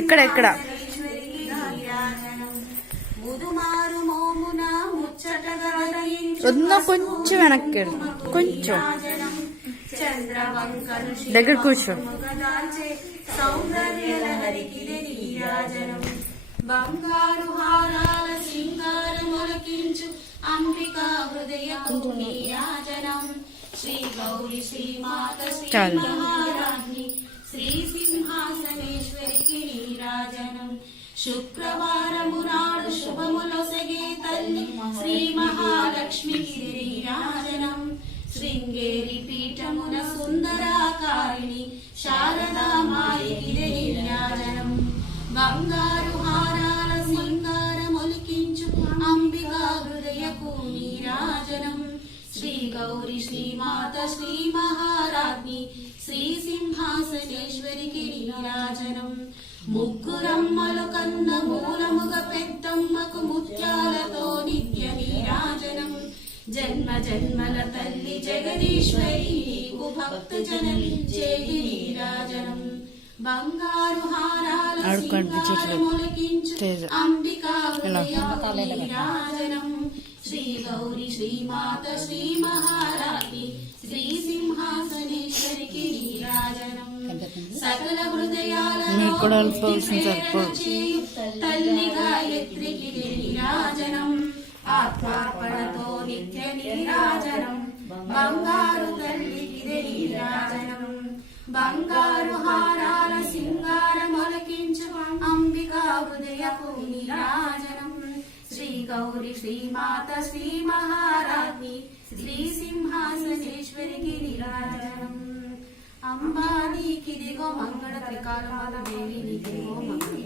ఎక్కడ ఎక్కడ కొంచెం వెనక్కి కొంచెం దగ్గర కూర్చో. బంగారు హారాల సింగారములకించు అంబికా హృదయ నీరాజనం. శ్రీ గౌరి శ్రీమాత శ్రీ మహారాజ్ఞి శ్రీ సింహాసనేశ్వరికి నీరాజనం. శుక్రవారము నాడు శుభములొసగే తల్లి శ్రీ మహాలక్ష్మికి నీరాజనం. శృంగేరి పీఠమున సుందరాకారిణి శారదామాయికి నీరాజనం. బంగారు హారాల సింగారములికించు అంబికా హృదయకు నీరాజనం. శ్రీ గౌరి శ్రీమాత శ్రీ మహారాజ్ఞి శ్రీ సింహాసనేశ్వరికి నీరాజనం. ముగ్గురమ్మలు కన్న మూలముగ పెద్దమ్మకు ముత్యాలతో నిత్య నీరాజనం. జన్మ జన్మల తల్లి జగదీశ్వరి నీకు భక్త జనమించే నీరాజనం. బంగారు హారాల సింగారములకించు అంబికా హృదయకు నీరాజనం. శ్రీ గౌరి శ్రీమాత శ్రీ మహారాజ్ఞి శ్రీ సింహాసనేశ్వరికి నీరాజనం. సకల హృదయాలలో తల్లి గాయత్రికి నీరాజనం. ఆత్మార్పణతో నిత్య నీరాజనం. బంగారు తల్లికి నీరాజనం. బంగారు హారాల సింగారములకించు అంబికా హృదయకు నీరాజనం. శ్రీ గౌరి శ్రీమాత శ్రీ మహారాజ్ఞి శ్రీ సింహాసనేశ్వరికి నీరాజనం. అంబా నీకిదిగో మంగళ త్రికాలమాల దేవి నీకిదిగో మంగళ.